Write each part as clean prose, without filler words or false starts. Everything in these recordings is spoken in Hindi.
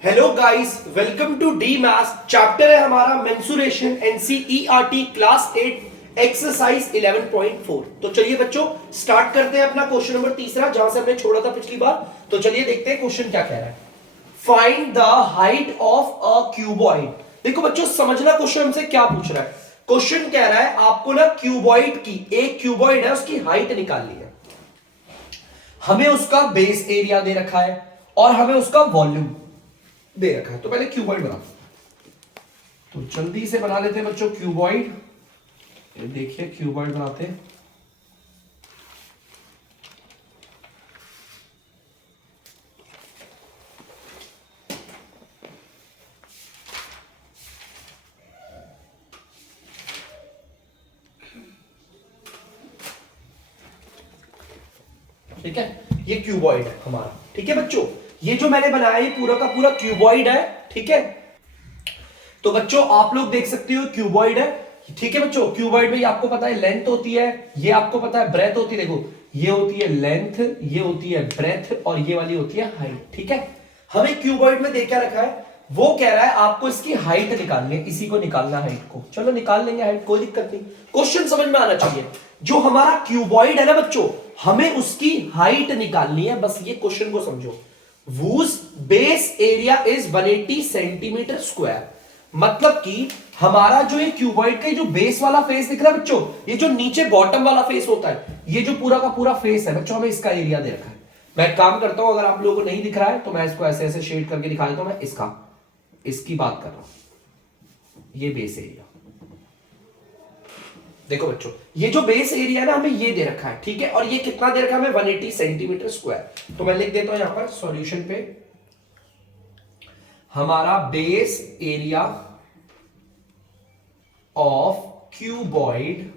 Hello guys, welcome to the maths. Chapter है हमारा मेंसुरेशन, एनसीईआरटी क्लास 8 एक्सरसाइज 11.4। तो चलिए बच्चों स्टार्ट करते हैं अपना क्वेश्चन नंबर तीसरा, जहां से हमने छोड़ा था पिछली बार। तो चलिए देखते हैं क्वेश्चन क्या कह रहा है। Find the height of a cuboid. देखो बच्चों, समझना क्वेश्चन हमसे क्या पूछ रहा है। क्वेश्चन कह रहा है आपको ना क्यूबॉइड की, एक क्यूबॉइड है उसकी हाइट निकालनी है। हमें उसका बेस एरिया दे रखा है और हमें उसका वॉल्यूम दे रखा है। तो पहले क्यूबॉइड बना, तो जल्दी से बना लेते हैं बच्चों क्यूबॉइड। देखिए क्यूबॉइड बनाते हैं। ठीक है, ये क्यूबॉइड है हमारा। ठीक है बच्चों, ये जो मैंने बनाया ये पूरा का पूरा क्यूबॉइड है। ठीक है, तो बच्चों आप लोग देख सकते हो क्यूबॉइड है। ठीक है बच्चों, क्यूबॉइड में ये आपको पता है लेंथ होती है, ये आपको पता है ब्रेथ होती है। देखो ये होती है लेंथ, ये होती है ब्रेथ और ये वाली होती है हाइट। ठीक है, हमें क्यूबॉइड में दे क्या रखा है, वो कह रहा है आपको इसकी हाइट निकालनी है, इसी को निकालना हाइट को। चलो निकाल लेंगे हाइट, कोई दिक्कत नहीं। क्वेश्चन समझ में आना चाहिए। जो हमारा क्यूबॉइड है ना बच्चों, हमें उसकी हाइट निकालनी है, बस ये क्वेश्चन को समझो। whose base area is 180 centimetre square. मतलब कि हमारा जो ये क्यूबॉइड का जो बेस वाला फेस दिख रहा है बच्चों, ये जो नीचे बॉटम वाला फेस होता है, ये जो पूरा का पूरा फेस है बच्चों, हमें इसका एरिया दे रखा है। मैं काम करता हूं, अगर आप लोगों को नहीं दिख रहा है तो मैं इसको ऐसे ऐसे शेड करके दिखा देता हूं। मैं इसकी बात कर रहा हूं, ये बेस एरिया। देखो बच्चों, ये जो बेस एरिया है ना, हमें ये दे रखा है। ठीक है, और ये कितना दे रखा है हमें, 180 सेंटीमीटर स्क्वायर। तो मैं लिख देता हूं यहां पर सॉल्यूशन पे, हमारा base area of cuboid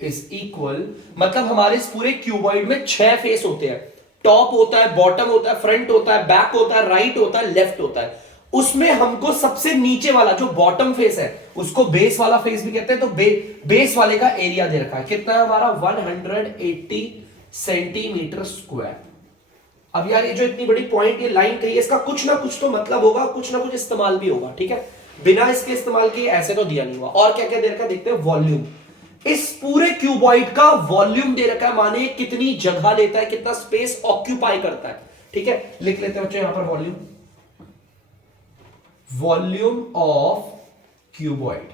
is equal, मतलब हमारे इस पूरे क्यूबॉइड में 6 फेस होते हैं। टॉप होता है, बॉटम होता है, फ्रंट होता है, बैक होता है, राइट होता है, लेफ्ट होता है। उसमें हमको सबसे नीचे वाला जो बॉटम फेस है उसको बेस वाला फेस भी कहते हैं। तो बेस वाले का एरिया दे रखा है, कितना है हमारा, 180 सेंटीमीटर स्क्वायर। अब यार ये जो इतनी बड़ी पॉइंट ये लाइन कही है, इसका कुछ ना कुछ तो मतलब होगा, कुछ ना कुछ इस्तेमाल भी होगा। ठीक है, बिना इसके इस्तेमाल किए ऐसे तो दिया नहीं हुआ। और क्या क्या दे रखा है देखते हैं, वॉल्यूम। इस पूरे क्यूबॉइड का वॉल्यूम दे रखा है, माने कितनी जगह लेता है, कितना स्पेस ऑक्यूपाई करता है। ठीक है, लिख लेते हैं बच्चों यहां पर volume, volume of cuboid.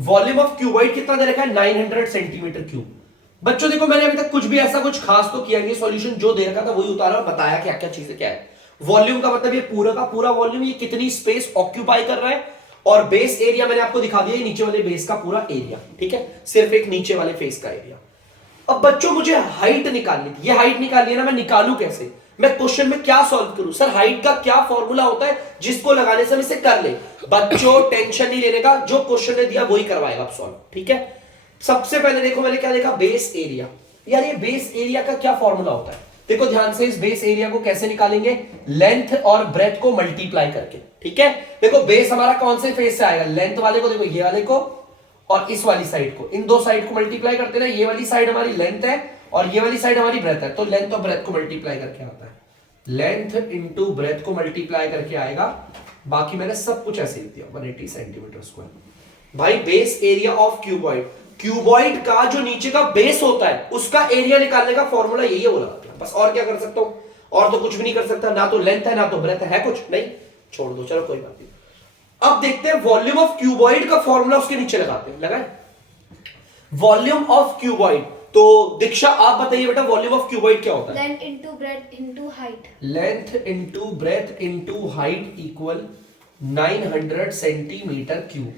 Volume of cuboid कितना दे रखा है, 900 सेंटीमीटर क्यूब। बच्चों देखो, मैंने अभी तक कुछ भी ऐसा कुछ खास तो किया नहीं, सॉल्यूशन जो दे रखा था वही उतारा और बताया क्या क्या चीजें क्या है। वॉल्यूम का मतलब ये पूरा का पूरा वॉल्यूम, ये कितनी स्पेस ऑक्यूपाई कर रहा है। और बेस एरिया मैंने आपको दिखा दिया, ये नीचे वाले बेस का पूरा एरिया। ठीक है, सिर्फ एक नीचे वाले फेस का एरिया। अब बच्चों मुझे हाइट निकालनी थी, ये हाइट निकालनी है ना, मैं निकालू कैसे, मैं क्वेश्चन में क्या सॉल्व करूं। सर हाइट का क्या फॉर्मूला होता है जिसको लगाने से हम इसे कर ले। बच्चों टेंशन नहीं लेने का, जो क्वेश्चन ने दिया वही करवाएगा आप सॉल्व। ठीक है, सबसे पहले देखो मैंने क्या देखा, बेस एरिया। यार ये बेस एरिया का क्या फॉर्मूला होता है, देखो ध्यान से। इस बेस एरिया को कैसे निकालेंगे, लेंथ और ब्रेथ को मल्टीप्लाई करके। ठीक है, देखो बेस हमारा कौन से फेस से आएगा, लेंथ वाले को, देखो ये वाले को और इस वाली साइड को, इन दो साइड को मल्टीप्लाई करते ना। ये वाली साइड हमारी लेंथ है और ये वाली साइड हमारी ब्रेथ है, तो लेंथ और ब्रेथ को मल्टीप्लाई करके आता है। लेंथ इंटू ब्रेथ को मल्टीप्लाई करके आएगा। बाकी मैंने सब कुछ ऐसे लिख दिया, 180 सेंटीमीटर स्क्वायर। भाई base area of cuboid, cuboid का जो नीचे का बेस होता है उसका एरिया निकालने का फॉर्मूला यही है, वो लगा दिया बस। और क्या कर सकता हूं, और तो कुछ भी नहीं कर सकता, ना तो लेंथ है ना तो ब्रेथ है, कुछ नहीं, छोड़ दो, चलो कोई बात नहीं। अब देखते हैं वॉल्यूम ऑफ क्यूबॉइड का फॉर्मूला, उसके नीचे लगाते हैं। लगाए वॉल्यूम ऑफ क्यूबॉइड, तो दीक्षा आप बताइए बेटा वॉल्यूम ऑफ क्यूबॉइड क्या होता है। Length into breadth into height. Length into breadth into height equal 900 centimetre cube.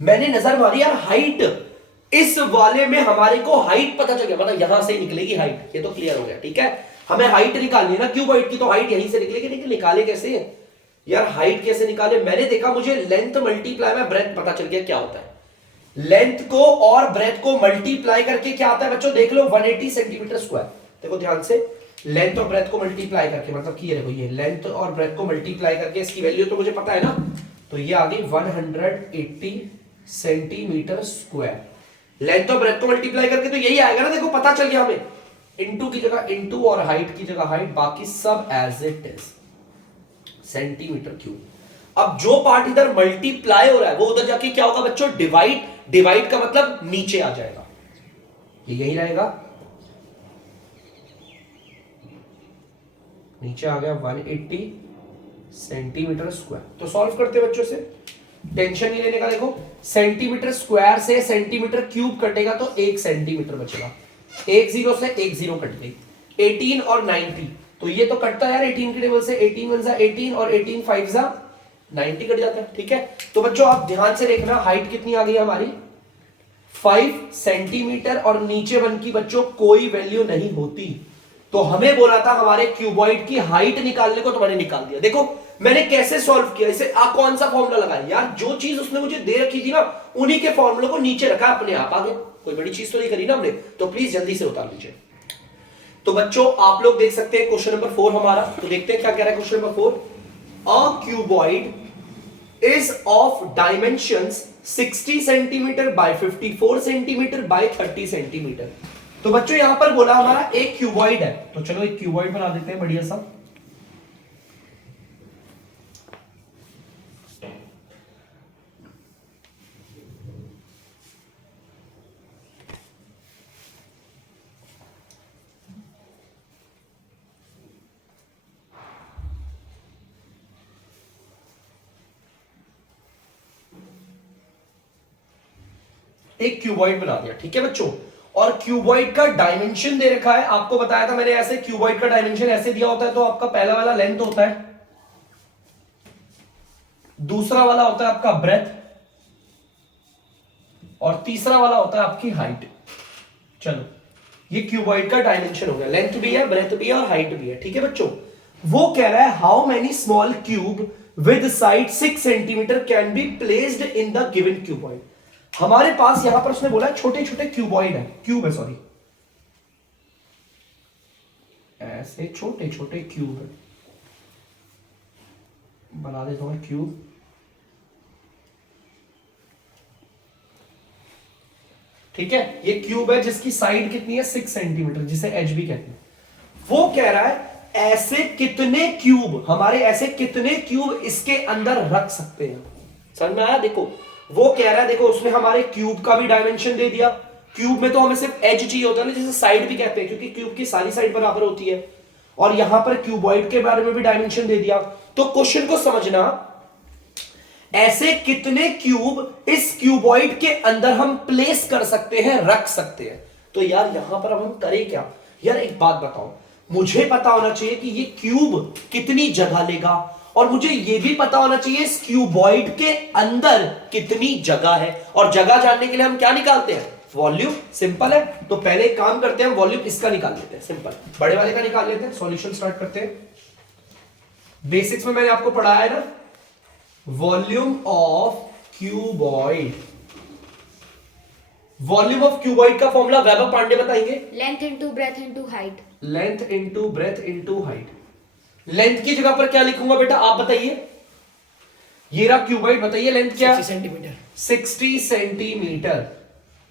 मैंने नजर मारी यार, हाइट इस वाले में हमारे को हाइट पता चल गया, मतलब यहां से ही निकलेगी हाइट, ये तो क्लियर हो गया। ठीक है, हमें हाइट निकालनी है ना क्यूबॉइड की, तो हाइट यहीं से निकलेगी। लेकिन निकाले कैसे यार, हाइट कैसे निकाले, मैंने देखा मुझे लेंथ मल्टीप्लाई में ब्रेथ पता चल गया क्या होता है। लेंथ को और ब्रेथ को मल्टीप्लाई करके क्या आता है बच्चों, देख लो 180 सेंटीमीटर स्क्वायर। देखो ध्यान से, लेंथ और ब्रेथ को मल्टीप्लाई करके, मतलब कि ये देखो, ये लेंथ और ब्रेथ को मल्टीप्लाई करके इसकी वैल्यू तो मुझे पता है ना, तो ये आ गई 180 सेंटीमीटर स्क्वायर। लेंथ और ब्रेथ को मल्टीप्लाई करके तो यही आएगा ना, देखो पता चल गया हमें। इंटू की जगह इंटू और हाइट की जगह हाइट, बाकी सब as it is centimetre cube. अब जो पार्ट इधर मल्टीप्लाई हो रहा है वो उधर जाके क्या होगा बच्चों, डिवाइड। डिवाइड का मतलब नीचे आ जाएगा, ये यही रहेगा, नीचे आ गया 180 सेंटीमीटर स्क्वायर। तो सॉल्व करते हैं बच्चों से, टेंशन नहीं लेने का। देखो सेंटीमीटर स्क्वायर से सेंटीमीटर क्यूब कटेगा तो 1 सेंटीमीटर बचेगा, एक जीरो से एक जीरो कट गई। 18 और 90, तो ये तो कटता है यार 18 के टेबल से, 18 वन जा 18 और 18 फाइव जा 90 कट जाता है। ठीक है, तो बच्चों आप ध्यान से देखना, हाइट कितनी आ गई हमारी 5 सेंटीमीटर, और नीचे 1 की बच्चों कोई वैल्यू नहीं होती। तो हमें बोला था हमारे क्यूबॉइड की हाइट निकालने को, तो मैंने निकाल दिया। देखो मैंने कैसे सॉल्व किया इसे, कौन सा फॉर्मूला लगाया यार, जो चीज उसने मुझे दे रखी थी ना उन्हीं के फॉर्मूले को नीचे रखा अपने आप, आगे कोई बड़ी चीज तो नहीं करी ना हमने। तो प्लीज जल्दी से उतार लीजिए। तो बच्चों आप लोग देख सकते हैं क्वेश्चन नंबर 4 हमारा, तो देखते हैं क्या कह रहा है question number 4। A cuboid is of dimensions 60 centimetre bye 54 centimetre bye 30 centimetre. तो बच्चों यहां पर बोला हमारा एक क्यूबॉइड है, तो चलो एक क्यूबॉइड बना देते हैं बढ़िया सा। एक क्यूबॉइड बना दिया, ठीक है बच्चों। और क्यूबॉइड का डायमेंशन दे रखा है, आपको बताया था मैंने ऐसे, क्यूबॉइड का डायमेंशन ऐसे दिया होता है, तो आपका पहला वाला लेंथ होता है, दूसरा वाला होता है आपका ब्रेथ, और तीसरा वाला होता है आपकी हाइट। चलो ये क्यूबॉइड का डायमेंशन हो गया, लेंथ भी है, ब्रेथ भी है और हाइट भी है। ठीक है बच्चों, वो कह रहा है how many small cube with side 6 centimetre can be placed in the given cuboid. हमारे पास यहां पर उसने बोला छोटे छोटे क्यूबॉइड है, क्यूब है सॉरी, ऐसे छोटे छोटे क्यूब है, बना देता हूं क्यूब। ठीक है, ये क्यूब है जिसकी साइड कितनी है 6 सेंटीमीटर, जिसे एच भी कहते हैं। वो कह रहा है ऐसे कितने क्यूब, हमारे ऐसे कितने क्यूब इसके अंदर रख सकते हैं। समझ में आया? देखो वो कह रहा है, देखो उसने हमारे क्यूब का भी डायमेंशन दे दिया। क्यूब में तो हमें सिर्फ एज चाहिए होता है ना, जिसे साइड भी कहते हैं, क्योंकि क्यूब की सारी साइड बराबर होती है। और यहां पर क्यूबॉइड के बारे में भी डायमेंशन दे दिया। तो क्वेश्चन को समझना, ऐसे कितने क्यूब इस क्यूबॉइड के अंदर हम प्लेस कर सकते हैं, रख सकते हैं। तो यार यहां पर अब हम करें क्या? यार एक बात बताओ, मुझे पता होना चाहिए कि ये क्यूब कितनी जगह लेगा, और मुझे ये भी पता होना चाहिए इस क्यूबॉइड के अंदर कितनी जगह है। और जगह जानने के लिए हम क्या निकालते हैं? वॉल्यूम। सिंपल है, तो पहले एक काम करते हैं, हम वॉल्यूम इसका निकाल लेते हैं, सिंपल बड़े वाले का निकाल लेते हैं। सॉल्यूशन स्टार्ट करते हैं। बेसिक्स में मैंने आपको पढ़ाया है ना, volume of cuboid. Volume of cuboid का फॉर्मूला वेबर पांडे बताएंगे। Length into breadth into height. Length into breadth into height. Length की जगह पर क्या लिखूंगा बेटा, आप बताइए। ये रहा क्यूबॉइड, बताइए लेंथ क्या? 60 सेंटीमीटर। 60 सेंटीमीटर।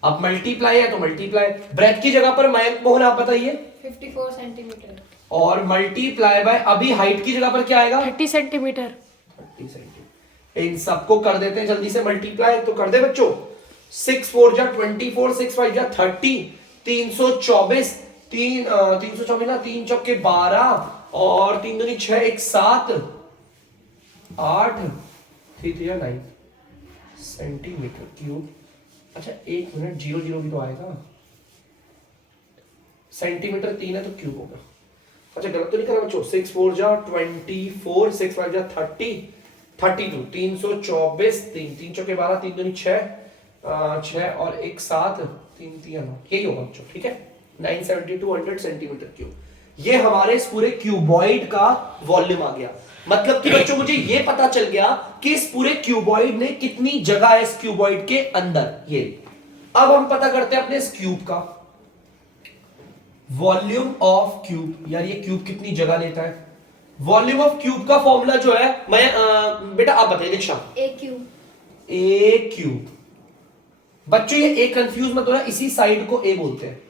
अब मल्टीप्लाई है तो मल्टीप्लाई। ब्रेथ की जगह पर मयंक मोहन आप बताइए। 54 सेंटीमीटर। और मल्टीप्लाई बाय, अभी हाइट की जगह पर क्या आएगा? 30 सेंटीमीटर। 30 सेंटीमीटर। इन सबको कर देते हैं जल्दी से मल्टीप्लाई, तो कर दे बच्चों। 6 4 जा 24, 6 5 जा 30, 324, 324 ना, 3 चौके 12 और 3 दूनी 6, 1 7 8 3 3 9 सेंटीमीटर क्यूब। अच्छा 1 मिनट, 0 0 भी तो आएगा। सेंटीमीटर 3 है तो क्यूब होगा। अच्छा गलत तो नहीं करा बच्चों। 6 4 जा 24, 6 5 जा 30, 32, 324, 3 3 चौके 12, 3 दूनी 6 और 1 7 3 3 9, यही होगा बच्चों। ठीक है, 972 सेंटीमीटर क्यूब। ये हमारे इस पूरे क्यूबॉइड का वॉल्यूम आ गया। मतलब कि बच्चों मुझे ये पता चल गया कि इस पूरे क्यूबॉइड में कितनी जगह है इस क्यूबॉइड के अंदर। ये अब हम पता करते हैं अपने इस क्यूब का वॉल्यूम ऑफ क्यूब। यार ये क्यूब कितनी जगह लेता है? वॉल्यूम ऑफ क्यूब का फॉर्मूला जो है, मैं बेटा आप बताइए दीक्षा। ए क्यूब। ए क्यूब। बच्चों ये ए कंफ्यूज मत होना, इसी साइड को ए बोलते हैं।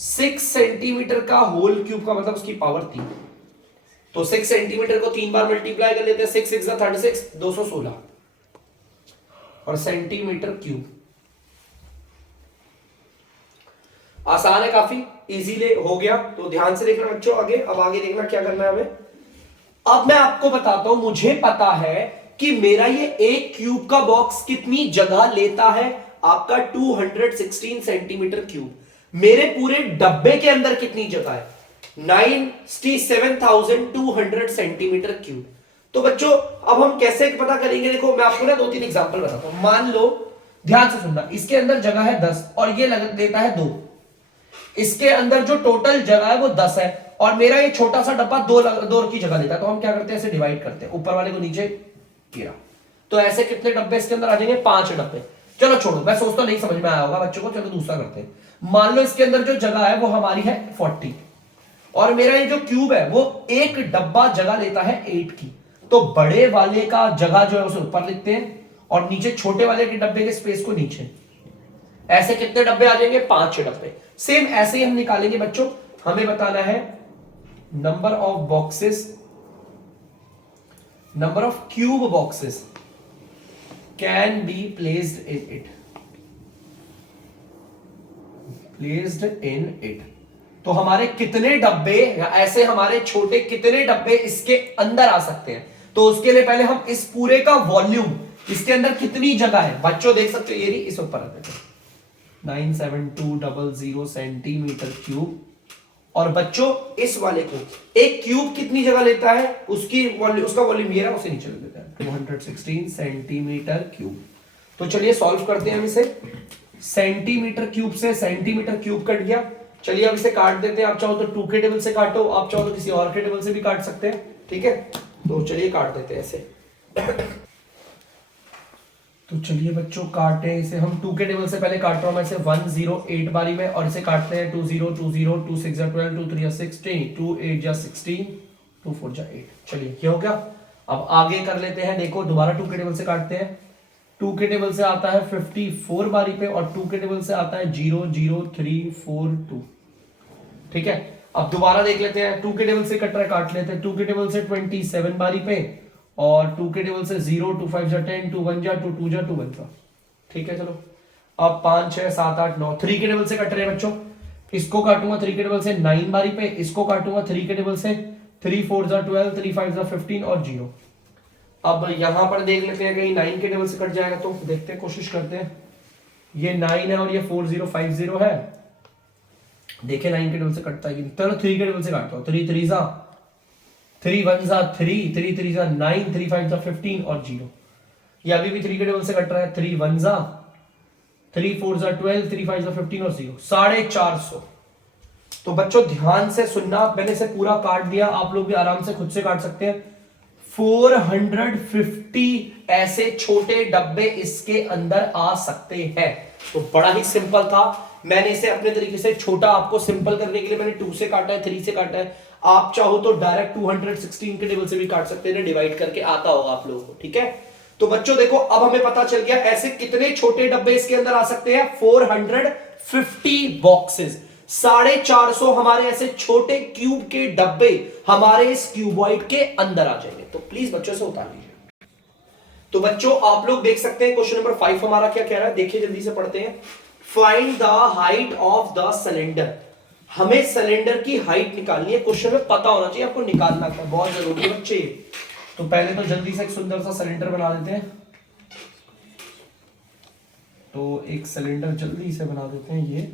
6 सेंटीमीटर का होल क्यूब का मतलब उसकी पावर 3। तो 6 सेंटीमीटर को 3 बार मल्टीप्लाई कर लेते हैं, 6 6 36 216 और सेंटीमीटर क्यूब। आसान है काफी, इजीली हो गया। तो ध्यान से देखना बच्चों आगे। अब आगे देखना क्या करना है हमें। अब मैं आपको बताता हूं, मुझे पता है कि मेरा ये एक क्यूब का बॉक्स कितनी जगह लेता है, आपका 216 सेंटीमीटर क्यूब। मेरे पूरे डब्बे के अंदर कितनी जगह है, 97,200 सेंटीमीटर क्यूब। तो बच्चों अब हम कैसे पता करेंगे, देखो मैं आपको ना 2-3 एग्जांपल बताता हूं। मान लो, ध्यान से सुनना, इसके अंदर जगह है 10 और ये लेता है 2। इसके अंदर जो टोटल जगह है वो 10 है और मेरा ये छोटा सा डब्बा 2 की जगह लेता है। तो हम क्या करते हैं, ऐसे डिवाइड करते हैं, ऊपर वाले को नीचे गिरा। तो ऐसे कितने डब्बे इसके अंदर आ जाएंगे, 5 डब्बे। चलो छोड़ो, मैं सोचता नहीं समझ में आया होगा बच्चों को, चलो दूसरा करते हैं। मान लो इसके अंदर जो जगह है वो हमारी है 40 और मेरा ये जो क्यूब है वो एक डब्बा जगह लेता है 8 की। तो बड़े वाले का जगह जो है उसे ऊपर लिखते हैं और नीचे छोटे वाले के डब्बे के स्पेस को नीचे। ऐसे कितने डब्बे आ जाएंगे, 5 डब्बे। सेम ऐसे ही हम निकालेंगे बच्चों। हमें बताना है number of boxes, number of cube boxes can be placed in it, placed in it. तो हमारे कितने डब्बे, ऐसे हमारे छोटे कितने डब्बे इसके अंदर आ सकते हैं। तो उसके लिए पहले हम इस पूरे का वॉल्यूम, इसके अंदर कितनी जगह है बच्चों देख सकते हो, ये रही, इस ऊपर रख देते हैं 97200 सेंटीमीटर क्यूब। और बच्चों इस वाले को, एक क्यूब कितनी जगह लेता है, उसकी वॉल्यूम, उसका वॉल्यूम ये रहा, उसे नीचे लिख देते हैं 216 सेंटीमीटर क्यूब। तो चलिए सॉल्व करते हैं हम इसे। सेंटीमीटर क्यूब से सेंटीमीटर क्यूब कट गया। चलिए अब इसे काट देते हैं। आप चाहो तो 2 के टेबल से काटो, आप चाहो तो किसी और के टेबल से भी काट सकते हैं, ठीक है। तो चलिए काट देते हैं ऐसे। तो चलिए बच्चों काटे इसे हम। 2 के टेबल से पहले काट रहा हूं मैं इसे 108 बारी में और इसे काटते हैं 20 20 2 6 12 2 3 16 2 8 16 2 4 8। चलिए ये हो गया। अब आगे कर लेते हैं, देखो दोबारा 2 के टेबल से काटते हैं। 2 के टेबल से आता है 54 बारी पे और 2 के टेबल से आता है 0 0 3 4 2, ठीक है। अब दोबारा देख लेते हैं, 2 के टेबल से कट रहा है, काट लेते हैं। 2 के टेबल से 27 बारी पे और 2 के टेबल से 0 2 5 10 2 1 2 2 2 1, ठीक है। चलो अब 5 6 7 8 9 3 के टेबल से कट रहे हैं बच्चों। इसको काटूंगा 3 के टेबल से 9 बारी पे, इसको काटूंगा 3 के टेबल से 3 4 12 3 5 15 और 0। अब यहां पर देख लेते हैं कहीं 9 के टेबल से कट जाएगा, तो देखते हैं, कोशिश करते हैं। ये 9 है और ये 4050 है, देखे 9 के टेबल से कटता है कि नहीं। चलो 3 के टेबल से काटता हूं। 3 3 जा 3 1 जा 3 3 3 जा 9 3 5 जा 15 और 0। ये अभी भी 3 के टेबल से कट रहा है। 3 1 जा 3 4 जा 12 3 5 जा 15 और 0, 450। तो बच्चों ध्यान से सुनना, मैंने इसे पूरा काट दिया, आप लोग भी आराम से खुद से काट सकते हैं। 450 ऐसे छोटे डब्बे इसके अंदर आ सकते हैं। तो बड़ा ही सिंपल था। मैंने इसे अपने तरीके से छोटा आपको सिंपल करने के लिए मैंने 2 से काटा है, 3 से काटा है। आप चाहो तो डायरेक्ट 216 के टेबल से भी काट सकते हैं, डिवाइड करके आता होगा आप लोगों को, ठीक है। तो बच्चों देखो अब हमें पता चल गया ऐसे कितने छोटे डब्बे इसके अंदर आ सकते हैं, 450 बॉक्सेस। 450 हमारे ऐसे छोटे क्यूब के डब्बे हमारे इस क्यूबॉइड के अंदर आ जाएंगे। तो प्लीज बच्चों से उतार लीजिए। तो बच्चों आप लोग देख सकते हैं क्वेश्चन नंबर 5 हमारा क्या कह रहा है, देखिए जल्दी से पढ़ते हैं। Find the height of the cylinder. हमें सिलेंडर की हाइट निकालनी है। क्वेश्चन में पता होना चाहिए आपको, निकालना था, बहुत जरूरी है बच्चे। तो पहले तो जल्दी से एक सुंदर सा सिलेंडर बना देते हैं। तो एक सिलेंडर जल्दी से बना देते हैं। ये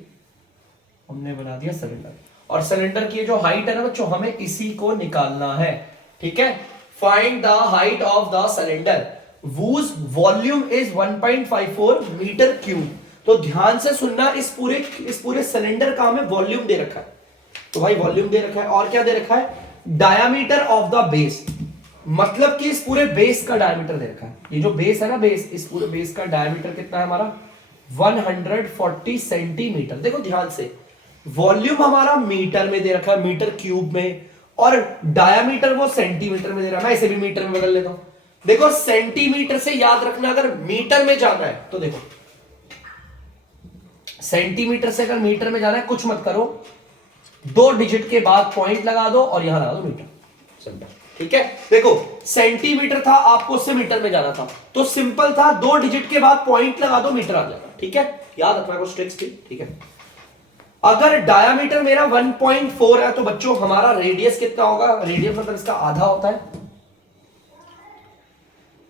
हमने बना दिया सिलेंडर, और सिलेंडर की जो हाइट है ना बच्चों, हमें इसी को निकालना है, ठीक है। Find the height of the cylinder whose volume is 1.54 metre cube. तो ध्यान से सुनना, इस पूरे सिलेंडर का हमें वॉल्यूम दे रखा है। तो भाई वॉल्यूम दे रखा है और क्या दे रखा है, डायामीटर ऑफ द बेस, मतलब कि इस पूरे बेस का डायमीटर दे रखा है। ये जो बेस है ना, बेस, इस पूरे बेस का डायमीटर कितना है हमारा, 140 सेंटीमीटर। देखो ध्यान से, वॉल्यूम हमारा मीटर में दे रखा है, मीटर क्यूब में, और डायामीटर वो सेंटीमीटर में दे रहा है। मैं इसे भी मीटर में बदल लेता हूं। देखो सेंटीमीटर से याद रखना, अगर मीटर में जाना है तो देखो सेंटीमीटर से अगर मीटर में जाना है कुछ मत करो, 2 डिजिट के बाद पॉइंट लगा दो और यहां लगा दो मीटर, सिंपल। ठीक है, देखो सेंटीमीटर था, आपको उससे मीटर में जाना था, तो सिंपल था, 2 डिजिट के बाद पॉइंट लगा दो, मीटर आ जाता। ठीक है, याद रखना कुछ ट्रिक्स थी। ठीक है, अगर डायामीटर मेरा 1.4 है तो बच्चों हमारा रेडियस कितना होगा? रेडियस मतलब इसका आधा होता है।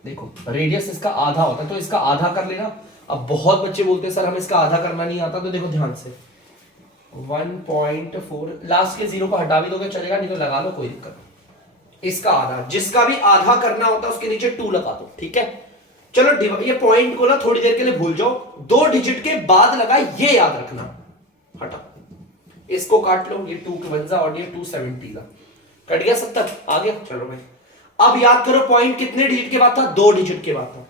देखो रेडियस इसका आधा होता है, तो इसका आधा कर लेना। अब बहुत बच्चे बोलते हैं सर हमें इसका आधा करना नहीं आता, तो देखो ध्यान से 1.4, लास्ट के 0 को हटा भी दोगे चलेगा, नहीं तो लगा लो, कोई दिक्कत नहीं। इसका आधा, जिसका भी आधा करना होता है उसके नीचे 2 लगा दो। ठीक है, चलो ये पॉइंट को ना थोड़ी देर के लिए भूल जाओ, 2 डिजिट के बाद लगा, ये याद रखना। हटा, इसको काट लो, ये 2 के बन और ये 270 का कट गया, 70 आ गया। चलो भाई अब याद करो पॉइंट कितने डिजिट के बाद था? 2 डिजिट के बाद था,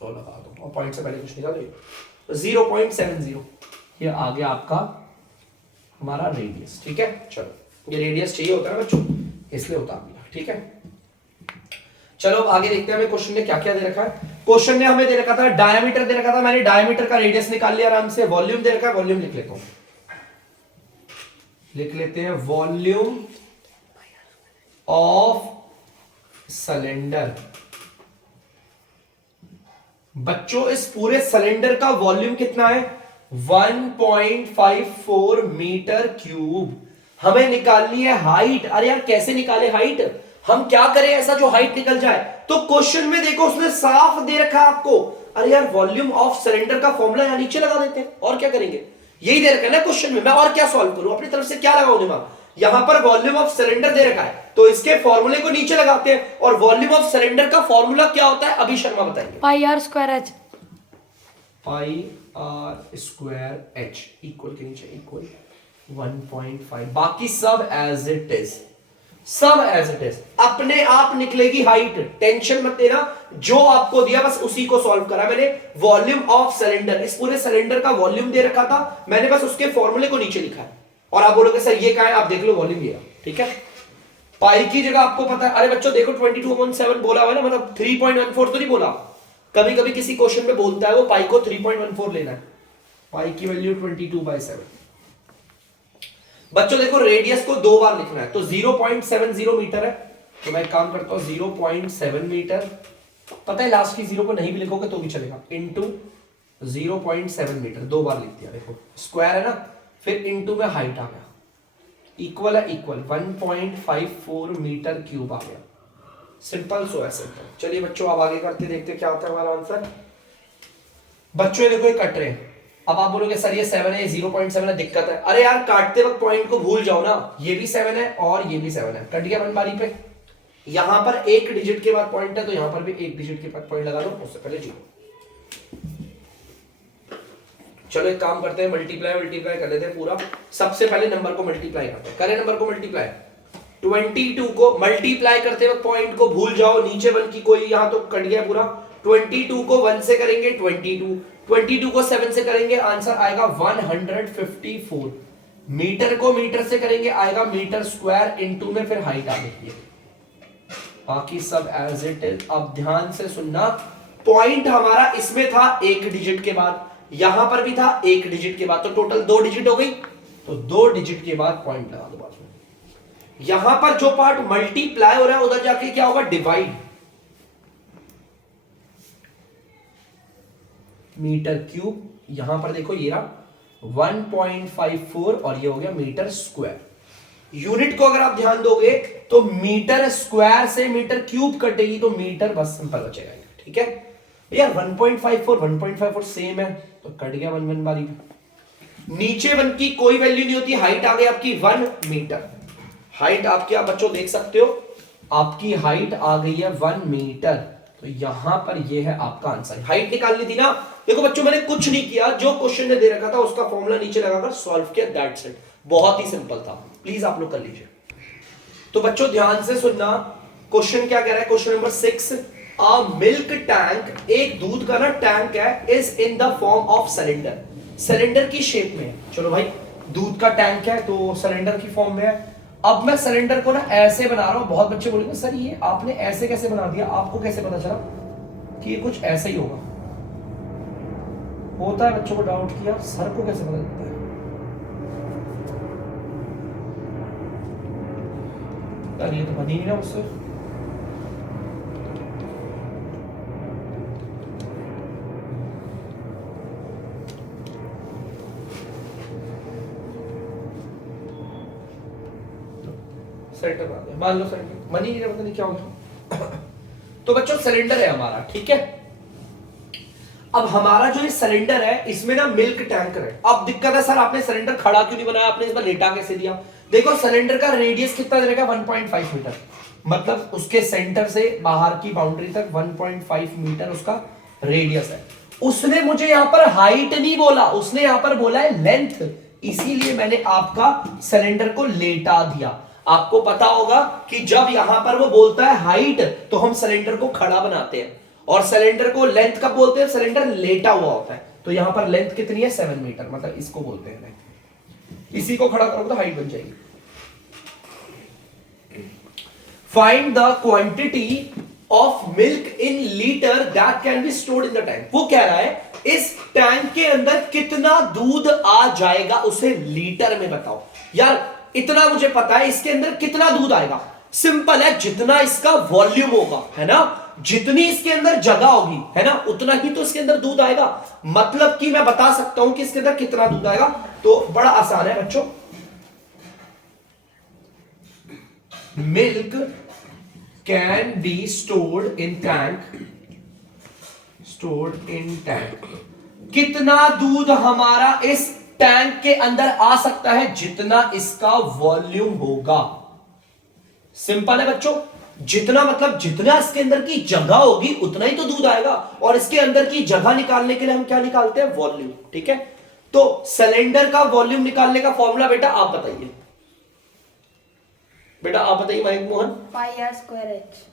तो लगा दो, और पॉइंट से पहले कुछ निकालो, 0.70, ये आ गया आपका हमारा रेडियस। ठीक है, चलो ये रेडियस चाहिए होता है बच्चों, इसलिए उतार दिया। ठीक है, चलो आगे देखते हैं हमें क्वेश्चन ने क्या क्या दे रखा है। क्वेश्चन ने हमें दे रखा था डायमीटर दे रखा था, मैंने डायमीटर का रेडियस निकाल लिया आराम से। वॉल्यूम दे रखा है, वॉल्यूम लिख लेता हूं, लिख लेते हैं वॉल्यूम ऑफ सिलेंडर। बच्चों इस पूरे सिलेंडर का वॉल्यूम कितना है? 1.54 मीटर क्यूब। हमें निकालनी है हाइट। अरे यार कैसे निकाले हाइट? हम क्या करें ऐसा जो हाइट निकल जाए? तो क्वेश्चन में देखो उसने साफ दे रखा है आपको। अरे यार वॉल्यूम ऑफ सिलेंडर का फॉर्मूला यहां नीचे लगा देते हैं, और क्या करेंगे? यही दे रखा है ना क्वेश्चन में, मैं और क्या सॉल्व करूं? अपनी तरफ से क्या लगाऊं दिमाग? यहां पर वॉल्यूम ऑफ सिलेंडर दे रखा है, तो इसके फॉर्मूले को नीचे लगाते हैं। और वॉल्यूम ऑफ सिलेंडर का फॉर्मूला क्या होता है अभी शर्मा बताएंगे। Pi R square H, pi R square H equal के नीचे इक्वल 1.5, बाकी सब एज इट इज, सब एज इट इज। अपने आप निकलेगी हाइट, टेंशन मत लेना, जो आपको दिया बस उसी को सॉल्व करा मैंने। वॉल्यूम ऑफ सिलेंडर, इस पूरे सिलेंडर का वॉल्यूम दे रखा था, मैंने बस उसके फॉर्मूले को नीचे लिखा है। और आप बोलोगे सर ये क्या है? आप देख लो वॉल्यूम ये, ठीक है। पाई की जगह आपको पता है, अरे बच्चों देखो 22/7 बोला हुआ है ना, मतलब 3.14 तो नहीं बोला। कभी कभी किसी क्वेश्चन में बोलता है वो पाई को 3.14 लेना है, पाई की वैल्यू 22/7। बच्चों देखो रेडियस को 2 बार लिखना है, तो 0.70 मीटर है, तो मैं काम करता हूं 0.7 मीटर। पता है लास्ट की 0 को नहीं भी लिखोगे तो भी चलेगा, इंटू 0.7 मीटर, 2 बार लिख दिया। देखो स्क्वायर है ना, फिर इंटू में हाइट आ गया, इक्वल है इक्वल 1.54 मीटर क्यूब आ गया। सिंपल सो है सिंपल। चलिए बच्चों अब आगे करते देखते क्या आता है हमारा आंसर। बच्चों देखो ये कट रहे हैं, अब आप बोलोगे सर ये 7 है, 0.7 है, दिक्कत है। अरे यार काटते वक्त पॉइंट को भूल जाओ ना, ये भी 7 है और ये भी 7 है, कट गया वन बारी पे। यहां पर 1 डिजिट के बाद पॉइंट है, तो यहां पर भी 1 डिजिट के बाद पॉइंट लगा दो, उससे पहले 0। चलो एक काम करते हैं, मल्टीप्लाई कर लेते हैं पूरा। सबसे पहले नंबर को मल्टीप्लाई करते हैं, करें नंबर को मल्टीप्लाई। 22 को मल्टीप्लाई करते वक्त पॉइंट को भूल जाओ, नीचे 1 की कोई, यहां तो कट गया पूरा। 22 को 1 से करेंगे 22 को 7 से करेंगे, आंसर आएगा 154। मीटर को मीटर से करेंगे आएगा मीटर स्क्वायर, इंटू में फिर हाइट आ गई है, बाकी सब एज इट इज। अब ध्यान से सुनना, पॉइंट हमारा इसमें था 1 डिजिट के बाद, यहां पर भी था 1 डिजिट के बाद, तो टोटल 2 डिजिट हो गई, तो 2 डिजिट के बाद पॉइंट लगा दो बाद में। यहां पर जो पार्ट मल्टीप्लाई हो रहा है उधर जाके क्या होगा? डिवाइड। मीटर क्यूब, यहां पर देखो ये रहा 1.54 और ये हो गया मीटर स्क्वायर। यूनिट को अगर आप ध्यान दोगे तो मीटर स्क्वायर से मीटर क्यूब कटेगी, तो मीटर बस सिंपल बचेगा, ठीक है यार। 1.54 सेम है, तो कट गया 1 बारी में। नीचे 1 की कोई वैल्यू नहीं होती, हाइट आ गई आपकी 1 मीटर। हाइट आपकी आप बच्चों देख सकते हो, आपकी हाइट आ गई है 1 मीटर, तो यहां पर ये है आपका आंसर। हाइट निकालनी थी ना। देखो बच्चों मैंने कुछ नहीं किया, जो क्वेश्चन ने दे रखा था उसका फॉर्मूला नीचे लगाकर सॉल्व किया, दैट्स इट। बहुत ही सिंपल था, प्लीज आप लोग कर लीजिए। तो बच्चों ध्यान से सुनना, क्वेश्चन क्या कह रहा है, question number 6, a milk tank, एक दूध का ना टैंक है, is in the form of cylinder, cylinder की शेप में है। चलो भाई दूध का टैंक है तो सिलेंडर की फॉर्म में है। अब मैं सिलेंडर को ना ऐसे बना रहा हूं, बहुत बच्चे बोलेंगे सर ये आपने ऐसे कैसे बना दिया, आपको कैसे पता चला कि ये कुछ ऐसा ही होगा? होता है बच्चों को डाउट किया सर को कैसे पता चलता है? यार ये तो बनी नहीं ना मुझसे। सिलेंडर बना दिया, मान लो सिलेंडर मनी नहीं पता नहीं क्या होगा। तो बच्चों सिलेंडर है हमारा, ठीक है। अब हमारा जो ये सिलेंडर है इसमें ना मिल्क टैंकर है। अब दिक्कत है सर आपने सिलेंडर खड़ा क्यों नहीं बनाया, आपने इस पर लेटा कैसे दिया? देखो सिलेंडर का रेडियस कितना दे रखा है 1.5 मीटर, मतलब उसके सेंटर से बाहर की बाउंड्री तक 1.5 मीटर उसका रेडियस है। उसने मुझे यहां पर हाइट नहीं बोला, उसने यहां पर बोला है लेंथ, इसीलिए मैंने आपका सिलेंडर को लेटा दिया। आपको पता होगा कि जब यहां पर वो बोलता है हाइट तो हम सिलेंडर को खड़ा बनाते हैं, और सिलेंडर को लेंथ कब बोलते हैं? सिलेंडर लेटा हुआ होता है। तो यहां पर लेंथ कितनी है 7 मीटर, मतलब इसको बोलते हैं लेंथ। इसी को खड़ा करोगे तो हाइट बन जाएगी। Find the quantity of milk in litre that can be stored in the tank. वो कह रहा है इस टैंक के अंदर कितना दूध आ जाएगा उसे लीटर में बताओ। यार इतना मुझे पता है, इसके अंदर कितना दूध आएगा? सिंपल है, जितना इसका वॉल्यूम होगा, है ना, जितनी इसके अंदर जगह होगी, है ना, उतना ही तो इसके अंदर दूध आएगा। मतलब कि मैं बता सकता हूं कि इसके अंदर कितना दूध आएगा। तो बड़ा आसान है बच्चों, milk can be stored in tank. कितना दूध हमारा इस टैंक के अंदर आ सकता है? जितना इसका वॉल्यूम होगा। सिंपल है बच्चों, जितना मतलब जितना इसके अंदर की जगह होगी उतना ही तो दूध आएगा, और इसके अंदर की जगह निकालने के लिए हम क्या निकालते हैं? वॉल्यूम, ठीक है। तो सिलेंडर का वॉल्यूम निकालने का फॉर्मूला बेटा आप बताइए, बेटा आप बताइए मयंक मोहन। पाई आर स्क्वायर एच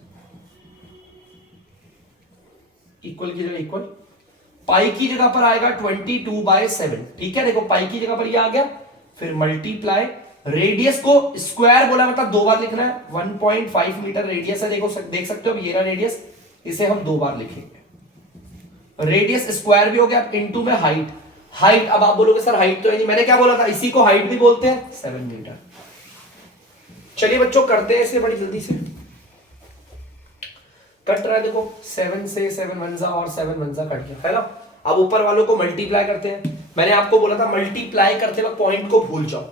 इक्वल की जगह इक्वल, पाई की जगह पर आएगा 22/7, ठीक है। देखो पाई की जगह पर ये आ गया, फिर मल्टीप्लाई रेडियस को स्क्वायर बोला मतलब 2 बार लिखना है। 1.5 मीटर रेडियस है, देखो देख सकते हो ये रहा रेडियस, इसे हम 2 बार लिखेंगे। रेडियस स्क्वायर भी हो गया, इनटू में हाइट। हाइट अब आप बोलोगे सर हाइट तो है नहीं, मैंने क्या बोला था, इसी को हाइट भी बोलते हैं, 7 मीटर। चलिए बच्चों करते हैं इसे बड़ी जल्दी से, कट रहा है देखो 7 से 7 1 और 7 1 कट गया, है ना। अब ऊपर वालों को मल्टीप्लाई करते हैं। मैंने आपको बोला था मल्टीप्लाई करते वक्त पॉइंट को भूल जाओ।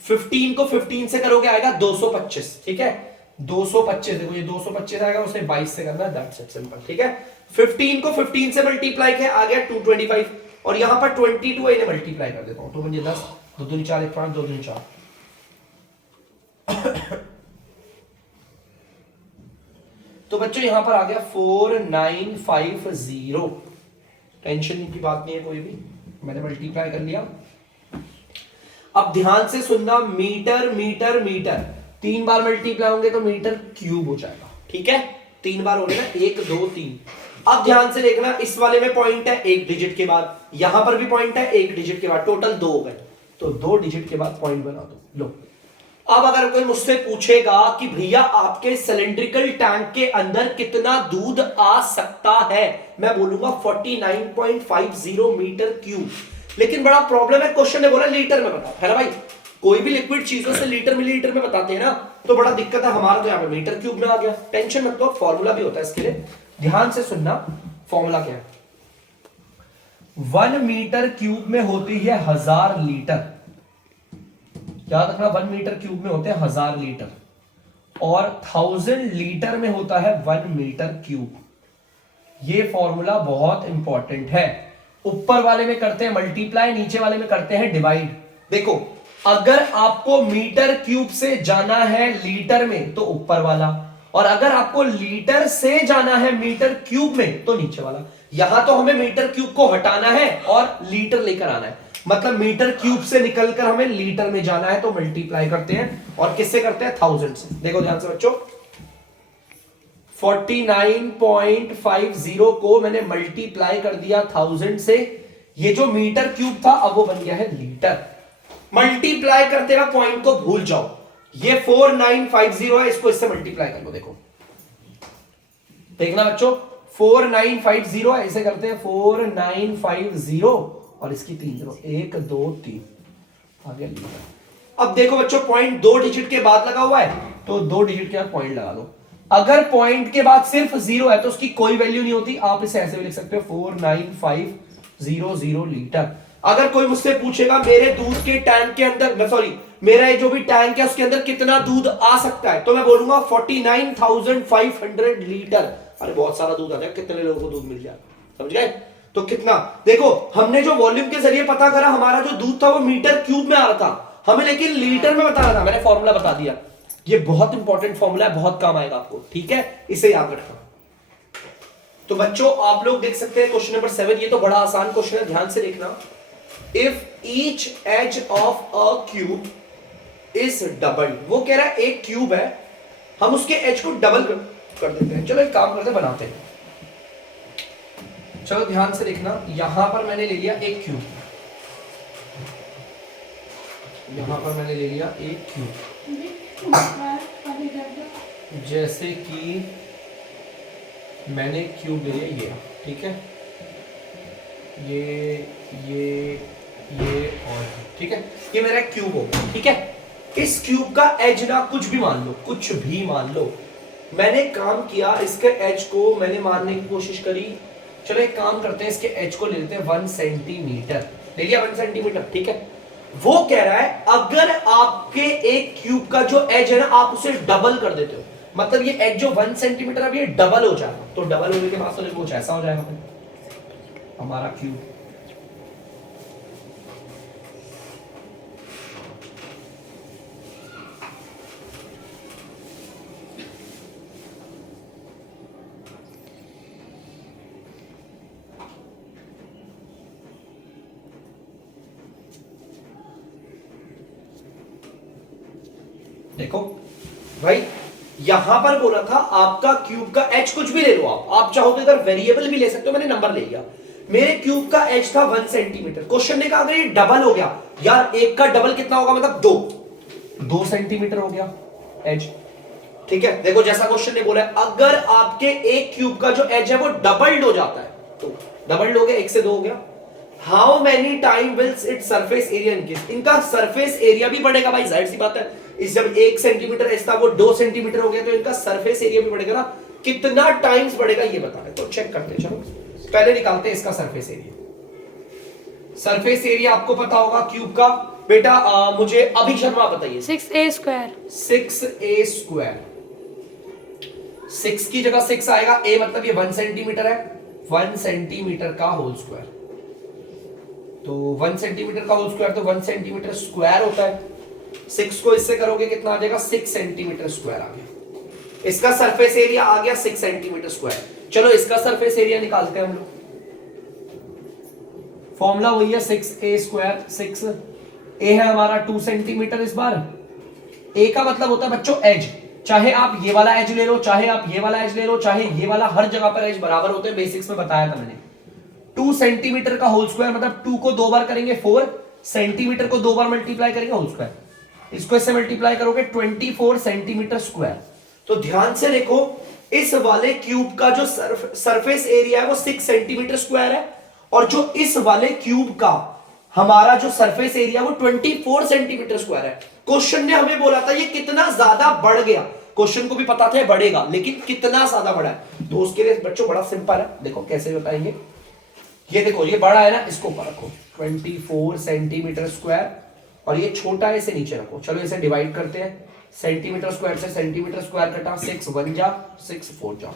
15 को 15 से करोगे आएगा 225, ठीक है। 225 देखो ये 225 आएगा, उसे 22 से करना, दैट्स इट, सिंपल, ठीक है। 15 को 15 से मल्टीप्लाई किया आ गया 225, और यहां पर 22 इन्हें मल्टीप्लाई कर देता हूं, तो मुझे 10 2 दूनी 4 1 5 2 दूनी 4। तो बच्चों यहां पर आ गया 4950। टेंशन की बात नहीं है कोई भी, मैंने मल्टीप्लाई कर लिया। अब ध्यान से सुनना, मीटर मीटर मीटर 3 बार मल्टीप्लाई होंगे तो मीटर क्यूब हो जाएगा, ठीक है। 3 बार हो गए ना, 1 2 3। अब ध्यान से देखना, इस वाले में पॉइंट है 1 डिजिट के बाद, यहां पर भी पॉइंट है 1 डिजिट के बाद, टोटल 2 हो गए। तो 2 डिजिट के बाद पॉइंट बना दो। लो अब अगर कोई मुझसे पूछेगा कि भैया आपके सिलेंड्रिकल टैंक के अंदर कितना दूध आ सकता है, मैं बोलूंगा 49.50 मीटर क्यूब। लेकिन बड़ा प्रॉब्लम है, क्वेश्चन ने बोला लीटर में बताओ, है ना भाई। कोई भी लिक्विड चीजों से लीटर मिलीलीटर में बताते हैं ना, तो बड़ा दिक्कत है। हमारा तो यहाँ पे मीटर क्यूब में आ गया। टेंशन मत लो, फॉर्मूला भी होता है इसके लिए, ध्यान से सुनना। फॉर्मूला क्या है? 1 मीटर क्यूब में होती है 1000 लीटर। याद रखना 1 मीटर क्यूब में होते हैं 1000 लीटर, और 1000 लीटर में होता है 1 मीटर क्यूब। ये फॉर्मूला बहुत इंपॉर्टेंट है। ऊपर वाले में करते हैं मल्टीप्लाई, नीचे वाले में करते हैं डिवाइड। देखो अगर आपको मीटर क्यूब से जाना है लीटर में तो ऊपर वाला, और अगर आपको लीटर से जाना है मीटर क्यूब में तो नीचे वाला। यहां तो हमें मीटर क्यूब को हटाना है और लीटर लेकर आना है, मतलब मीटर क्यूब से निकलकर हमें लीटर में जाना है, तो मल्टीप्लाई करते हैं। और किससे करते हैं? 1000 से। देखो ध्यान से बच्चों, 49.50 को मैंने मल्टीप्लाई कर दिया 1000 से। ये जो मीटर क्यूब था अब वो बन गया है लीटर। मल्टीप्लाई करते हुए पॉइंट को भूल जाओ, ये 4950 है, इसको इससे मल्टीप्लाई कर लो। देखो देखना बच्चों, 4950 ऐसे करते हैं 4950 और इसकी 3 रो 1 2 3 आगे लीटर। अब देखो बच्चों पॉइंट 2 डिजिट के बाद लगा हुआ है तो 2 डिजिट के बाद पॉइंट लगा दो। अगर पॉइंट के बाद सिर्फ 0 है तो उसकी कोई वैल्यू नहीं होती, आप इसे ऐसे भी लिख सकते हो 49500 लीटर। अगर कोई मुझसे पूछेगा मेरे दूध के टैंक के अंदर सॉरी मेरा जो भी टैंक है उसके अंदर कितना दूध आ सकता है, तो मैं बोलूंगा 49500 लीटर। अरे बहुत सारा दूध आ जाएगा, कितने लोगों को दूध मिल जाएगा, समझ गए? तो कितना, देखो हमने जो वॉल्यूम के जरिए पता करा, हमारा जो दूध था वो मीटर क्यूब में आ रहा था, हमें लेकिन लीटर में बताना था। मैंने फॉर्मूला बता दिया, ये बहुत इंपॉर्टेंट फॉर्मूला है, बहुत काम आएगा आपको, ठीक है, इसे याद रखना। तो बच्चों आप लोग देख सकते हैं क्वेश्चन नंबर 7, ये तो बड़ा आसान क्वेश्चन है, ध्यान से देखना। If each edge of a cube is double, वो कह रहा है एक क्यूब है, हम उसके एज को डबल कर देते हैं। चलो एक काम करते हैं, बनाते हैं। चलो ध्यान से देखना, यहां पर मैंने ले लिया एक क्यूब, यहां पर मैंने ले लिया एक क्यूब, जैसे कि मैंने क्यूब ले लिया ये, ठीक है, ये और ठीक है, ये मेरा क्यूब हो, ठीक है। इस क्यूब का एज ना कुछ भी मान लो, कुछ भी मान लो, मैंने काम किया, इसके एज को मैंने मारने की कोशिश करी। चलो एक काम करते हैं, इसके एज को ले लेते हैं 1 सेंटीमीटर, ले लिया 1 सेंटीमीटर, ठीक है। वो कह रहा है अगर आपके एक क्यूब का जो एज है ना आप उसे डबल कर देते हो, मतलब ये एज जो 1 सेंटीमीटर अब ये डबल हो जाएगा, तो डबल होने के बाद तो कुछ ऐसा हो जाएगा हमारा क्यूब। देखो भाई यहां पर बोला था आपका क्यूब का एच कुछ भी ले लो, आप चाहो तो इधर वेरिएबल भी ले सकते हो, मैंने नंबर ले लिया। मेरे क्यूब का एच था 1 सेंटीमीटर, क्वेश्चन ने कहा अगर ये डबल हो गया, यार एक का डबल कितना होगा, मतलब 2 सेंटीमीटर हो गया एच, ठीक है। देखो जैसा क्वेश्चन ने बोला है अगर आपके एक क्यूब का जो एच है वो डबल्ड हो जाता है, तो डबल्ड हो गया, 1 से 2 हो गया। How many time will its surface area increase, इनका सरफेस एरिया भी बढ़ेगा भाई, जाहिर सी बात है, इस जब 1 सेंटीमीटर एच था वो 2 सेंटीमीटर हो गया, तो इनका सरफेस एरिया भी बढ़ेगा ना, कितना टाइम्स बढ़ेगा ये बता रहे, तो चेक करते हैं। चलो पहले निकालते हैं इसका सरफेस एरिया। सरफेस एरिया आपको पता होगा क्यूब का, बेटा मुझे अभी शर्मा बताइए। 6a स्क्वायर, 6a स्क्वायर, 6 की जगह 6 आएगा, a मतलब ये 1 सेंटीमीटर है, 1 सेंटीमीटर का होल स्क्वायर, तो 1 सेंटीमीटर का होल स्क्वायर तो 1 सेंटीमीटर स्क्वायर होता है। 6 को इससे करोगे कितना आ जाएगा, 6 सेंटीमीटर स्क्वायर आ गया। इसका सरफेस एरिया आ गया 6 सेंटीमीटर स्क्वायर। चलो इसका सरफेस एरिया निकालते हैं हम लोग, फॉर्मूला वही है 6a स्क्वायर, 6a है हमारा 2 सेंटीमीटर, इस बार a का मतलब होता है बच्चों एज, चाहे आप ये वाला एज ले लो, चाहे आप ये वाला एज ले लो, चाहे ये वाला, हर जगह पर एज बराबर होते हैं, बेसिक्स में बताया था मैंने। 2 सेंटीमीटर का होल स्क्वायर मतलब 2 को 2 बार करेंगे 4 सेंटीमीटर को 2 बार मल्टीप्लाई करेंगे होल स्क्वायर, इसको इससे मल्टीप्लाई करोगे 24 सेंटीमीटर स्क्वायर। तो ध्यान से देखो इस वाले क्यूब का जो सरफेस एरिया है वो 6 सेंटीमीटर स्क्वायर है, और जो इस वाले क्यूब का हमारा जो सरफेस एरिया वो 24 सेंटीमीटर स्क्वायर है। क्वेश्चन ने हमें बोला था ये कितना ज्यादा बढ़ गया, क्वेश्चन को भी पता था बढ़ेगा, लेकिन कितना ज्यादा बढ़ा है, तो उसके लिए बच्चों बड़ा सिंपल है, देखो कैसे बताएंगे। ये देखो ये बड़ा है ना, इसको ऊपर रखो 24 सेंटीमीटर स्क्वायर, और ये छोटा है इसे नीचे रखो। चलो इसे डिवाइड करते हैं, सेंटीमीटर स्क्वायर से सेंटीमीटर स्क्वायर कटा, 6 1 जा 6 4 जा,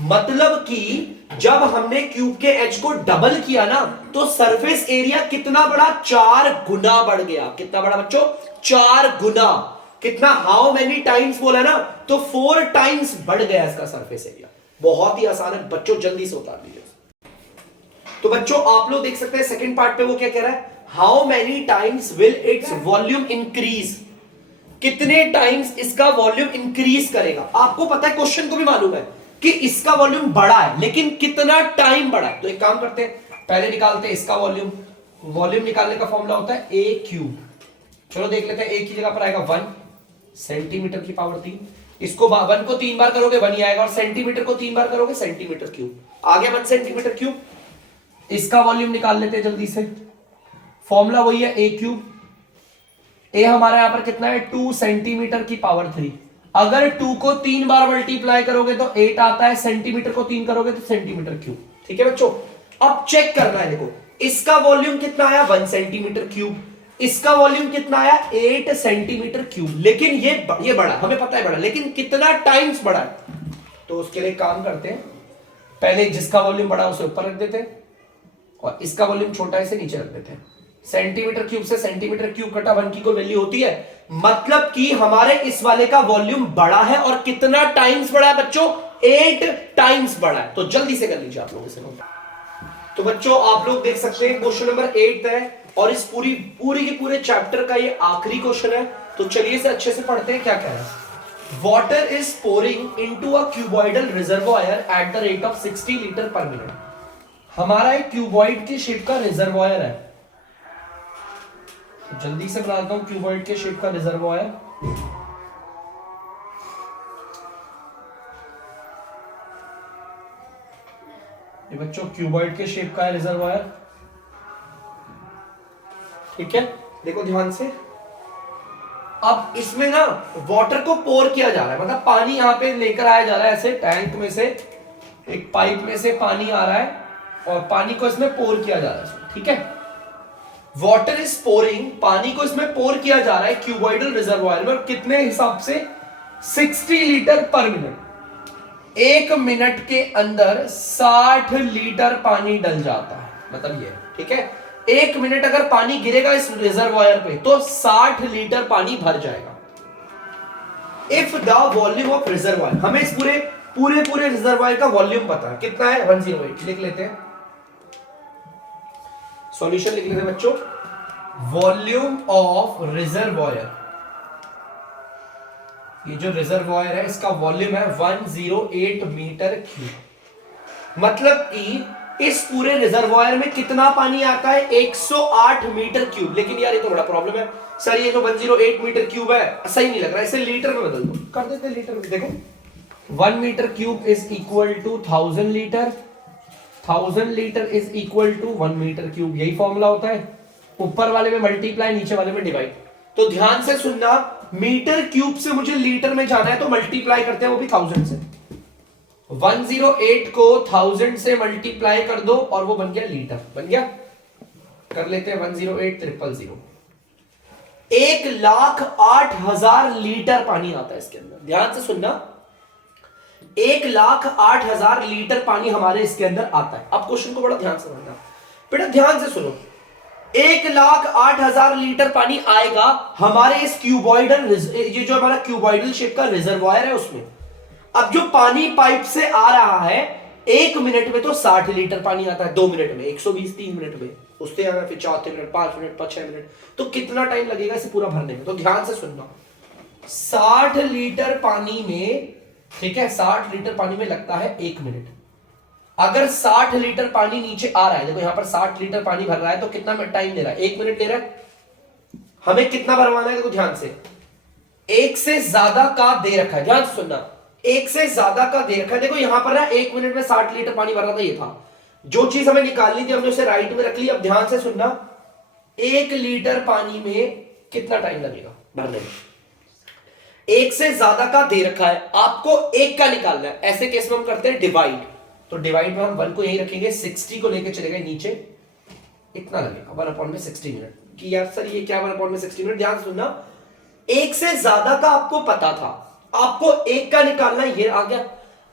मतलब कि जब हमने क्यूब के एज को डबल किया ना तो सरफेस एरिया कितना बढ़ा, 4 गुना बढ़ गया। कितना बढ़ा बच्चों, 4 गुना। कितना, हाउ मेनी टाइम्स बोला ना, तो 4 टाइम्स बढ़ गया इसका सरफेस एरिया। बहुत ही आसान है बच्चों, जल्दी से उतार लीजिए। तो बच्चों आप लोग देख सकते हैं सेकंड पार्ट पे वो क्या कह रहा है, how many times will its volume increase, कितने टाइम्स इसका वॉल्यूम इंक्रीज करेगा। आपको पता है, क्वेश्चन को भी मालूम है कि इसका वॉल्यूम बढ़ा है, लेकिन कितना टाइम बढ़ा है। तो एक काम करते हैं, पहले निकालते हैं इसका वॉल्यूम। वॉल्यूम निकालने का फॉर्मूला होता है a क्यूब। चलो देख लेते हैं, a की जगह पर आएगा 1 सेंटीमीटर की पावर 3, इसको 1 को 3 बार करोगे 1 ही आएगा, और सेंटीमीटर को 3 बार करोगे सेंटीमीटर क्यूब आ गया 1 सेंटीमीटर क्यूब। इसका वॉल्यूम निकाल लेते हैं जल्दी से, फॉर्मूला वही है ए क्यूब। ए हमारा यहां पर कितना है 2 सेंटीमीटर की पावर 3। अगर 2 को 3 बार मल्टीप्लाई करोगे तो 8 आता है, सेंटीमीटर को 3 करोगे तो सेंटीमीटर क्यूब। ठीक है बच्चों, अब चेक करना है, देखो इसका वॉल्यूम कितना आया 1 सेंटीमीटर क्यूब, इसका वॉल्यूम कितना आया 8 सेंटीमीटर क्यूब। लेकिन ये बड़ा, हमें पता है बड़ा, लेकिन कितना टाइम्स बड़ा है। तो उसके लिए काम करते हैं, पहले जिसका वॉल्यूम बड़ा उसे ऊपर रख देते हैं और इसका वॉल्यूम छोटा है इसे नीचे रख देते हैं। सेंटीमीटर क्यूब से सेंटीमीटर क्यूब कटा 1 की कोई वैल्यू होती है, मतलब कि हमारे इस वाले का वॉल्यूम बड़ा है। और कितना टाइम्स बड़ा है बच्चों 8 टाइम्स बड़ा है। तो जल्दी से कर लीजिए आप लोग इसे। तो बच्चों आप लोग देख सकते हैं क्वेश्चन नंबर 8 है और इस पूरी के पूरे चैप्टर का ये आखिरी क्वेश्चन है। तो चलिए इसे अच्छे से पढ़ते हैं क्या कह रहा है। Water is pouring into a cuboidal reservoir at the rate of 60 litre पर मिनट। हमारा एक क्यूबॉइड की शेप का रिजर्वॉयर है, तो जल्दी से बनाता हूं क्यूबॉइड के शेप का रिजर्वॉयर। ये बच्चों क्यूबॉइड के शेप का है रिजर्वॉयर, ठीक है। देखो ध्यान से, अब इसमें ना वाटर को पोर किया जा रहा है, मतलब पानी यहां पे लेकर आया जा रहा है, ऐसे टैंक में से एक पाइप में से पानी आ रहा है और पानी को इसमें पोर किया जा रहा है, ठीक है। वाटर इज पोरिंग, पानी को इसमें पोर किया जा रहा है क्यूबॉइडल रिजर्वॉयर में, कितने हिसाब से 60 लीटर पर मिनट। 1 मिनट के अंदर 60 लीटर पानी डल जाता है, मतलब ये, ठीक है। 1 मिनट अगर पानी गिरेगा इस रिजर्वॉयर पे तो 60 लीटर पानी भर जाएगा। If the volume of reservoir, हमें इस पूरे रिजर्वॉयर का वॉल्यूम पता है कितना है 108। लिख लेते हैं, सॉल्यूशन लिख लेते हैं बच्चों। वॉल्यूम ऑफ रिजर्वॉयर, ये जो रिजर्वॉयर है इसका वॉल्यूम है 108 मीटर क्यूब। मतलब कि इस पूरे रिजर्वॉयर में कितना पानी आता है 108 मीटर क्यूब। लेकिन यार ये तो बड़ा प्रॉब्लम है सर, ये जो 108 मीटर क्यूब है सही नहीं लग रहा है, इसे लीटर में बदल दो, कर देते हैं लीटर में। देखो 1 metre cube is equal to 1000 litre, 1000 litre is equal to 1 metre cube. यही फॉर्मूला होता है, ऊपर वाले में मल्टीप्लाई नीचे वाले में डिवाइड। तो ध्यान से सुनना, मीटर क्यूब से मुझे लीटर में जाना है तो मल्टीप्लाई करते हैं, वो भी 1000 से। 108 को 1000 से मल्टीप्लाई कर दो और वो बन गया लीटर, बन गया। कर लेते हैं 108 000। 1,08,000 लीटर पानी आता है इसके अंदर। ध्यान से सुनना, 1,08,000 लीटर पानी हमारे इसके अंदर आता है। अब क्वेश्चन को बड़ा ध्यान से समझना बेटा, ध्यान से सुनो। 1,08,000 लीटर पानी आएगा हमारे इस क्यूबॉइडल, ये जो हमारा क्यूबॉइडल शेप का रिजर्वॉयर है उसमें। अब जो पानी पाइप से आ रहा है 1 मिनट में तो 60 लीटर पानी आता है, 2 मिनट में 120, 3 मिनट में उससे आना, फिर 4 मिनट, 5 मिनट, 6 मिनट, तो कितना टाइम लगेगा इसे पूरा भरने में। तो ध्यान से सुनना, 60 लीटर पानी में, ठीक है, 60 लीटर पानी में लगता है 1 मिनट। अगर 60 लीटर पानी नीचे आ रहा है, देखो यहां पर 60 लीटर पानी भर रहा है, तो कितना टाइम ले रहा है 1 मिनट ले रहा है। हमें कितना भरवाना है, देखो ध्यान से, 1 से ज्यादा का दे रखा है, ध्यान से सुनना, 1 से ज्यादा का दे रखा है। देखो यहां पर ना 1 मिनट में 60 लीटर पानी भर रहा था, ये था जो चीज हमें निकालनी थी, हमने उसे राइट में रख ली। अब ध्यान से सुनना, 1 लीटर पानी में कितना टाइम लगेगा भरने में। 1 से ज्यादा का दे रखा है, आपको 1 का निकालना है। ऐसे केस में हम करते हैं डिवाइड, तो डिवाइड में हम 1 को यही रखेंगे, 60 को लेकर चले गए नीचे, इतना लगेगा 1/60 मिनट। कि यार सर ये क्या 1/60 मिनट, ध्यान से सुनना, 1 से ज्यादा का आपको पता था, आपको 1 का निकालना है, ये आ गया।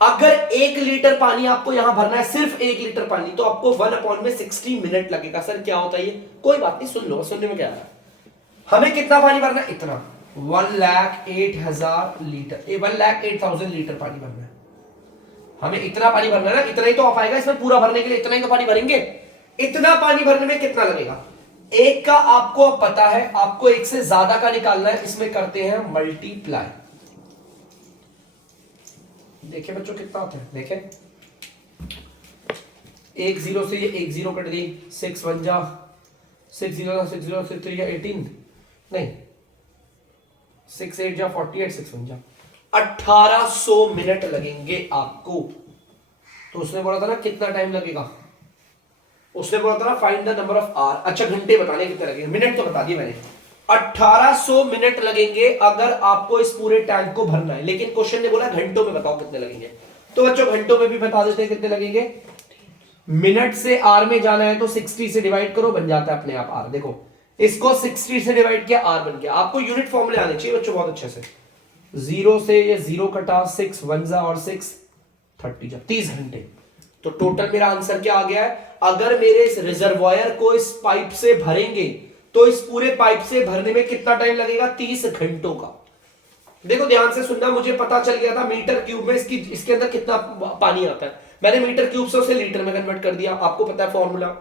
अगर 1 लीटर पानी आपको यहां भरना है, सिर्फ 1 लीटर पानी, तो आपको 1/60 मिनट लगेगा। सर क्या होता है ये, कोई बात नहीं, सुन लो, सुनने में क्या आ रहा है। हमें कितना पानी भरना है, इतना 1,08,000 लीटर, 1,08,000 लीटर पानी भरना है। हमें इतना पानी भरना है ना, इतना ही तो आ पाएगा इसमें पूरा भरने के लिए, इतना ही तो पानी भरेंगे। इतना पानी भरने में कितना लगेगा, 1 का आपको पता है, आपको 1 से ज्यादा का निकालना है, इसमें करते हैं मल्टीप्लाई। देखिए बच्चों कितना होता है, देखें 1 0 से ये 1 0 कट गई, 6 1 जा 6 0 6 0 6 3 18, नहीं 6 8 जा 48, 6 1 जा 1800 मिनट लगेंगे आपको। तो उसने बोला था ना कितना टाइम लगेगा, उसने बोला था ना find the number of hour. अच्छा घंटे बताने कितने लगेंगे, मिनट तो बता दिए मैंने। 1800 मिनट लगेंगे अगर आपको इस पूरे टैंक को भरना है, लेकिन क्वेश्चन ने बोला घंटों में बताओ कितने लगेंगे। तो बच्चों घंटों में भी बता देते हैं कितने लगेंगे। मिनट से आर में जाना है तो 60 से डिवाइड करो, बन जाता है अपने आप आर। देखो इसको 60 से डिवाइड किया, आर बन गया। आपको यूनिट फॉर्मूले आने चाहिए बच्चों बहुत अच्छे से। 0 से ये 0 कटा, 6 1 जा और 6 30 जा, 30 घंटे। तो टोटल मेरा आंसर क्या आ गया है, अगर मेरे इस रिजर्वायर को इस पाइप से भरेंगे तो इस पूरे पाइप से भरने में कितना टाइम लगेगा, 30 घंटों का। देखो ध्यान से सुनना, मुझे पता चल गया था मीटर क्यूब में इसके अंदर कितना पानी आता है। मैंने मीटर क्यूब से उसे लीटर में कन्वर्ट कर दिया, आपको पता है फॉर्मूला।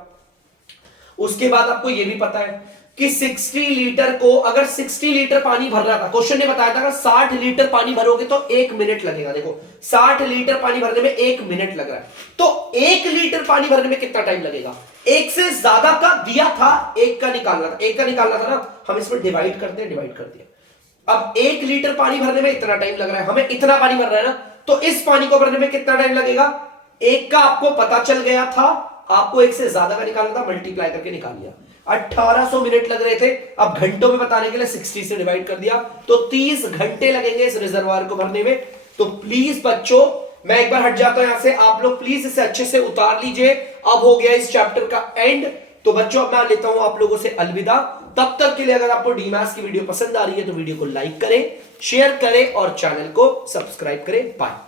उसके बाद आपको यह भी पता है कि 60 लीटर को अगर 60 लीटर पानी भर रहा था, क्वेश्चन ने बताया था अगर 60 लीटर पानी भरोगे तो 1 मिनट लगेगा। देखो 60 लीटर पानी भरने में 1 मिनट लग रहा है, तो 1 लीटर पानी भरने में कितना टाइम लगेगा। एक से ज्यादा का दिया था, एक का निकालना था, एक का निकालना था ना, हम इसमें डिवाइड करते हैं, डिवाइड कर दिया। अब 1 लीटर पानी भरने में इतना टाइम लग रहा है, हमें इतना पानी भर रहा है ना, तो इस पानी को भरने में कितना टाइम लगेगा। एक का आपको पता चल गया था, आपको एक से ज्यादा का निकालना था, मल्टीप्लाई करके निकाल लिया। 1800 मिनट लग रहे थे, अब घंटों में बताने के लिए 60 से डिवाइड कर दिया, तो 30 घंटे लगेंगे इस रिजर्वायर को भरने में। तो प्लीज बच्चों मैं एक बार हट जाता हूं यहां से, आप लोग प्लीज इसे अच्छे से उतार लीजिए। अब हो गया इस चैप्टर का एंड। तो बच्चों अब मैं लेता हूं आप लोगों से अलविदा। तब तक के लिए अगर आपको डीमैथ्स की वीडियो पसंद आ रही है तो वीडियो को लाइक करें, शेयर करें और चैनल को सब्सक्राइब करें। बाय।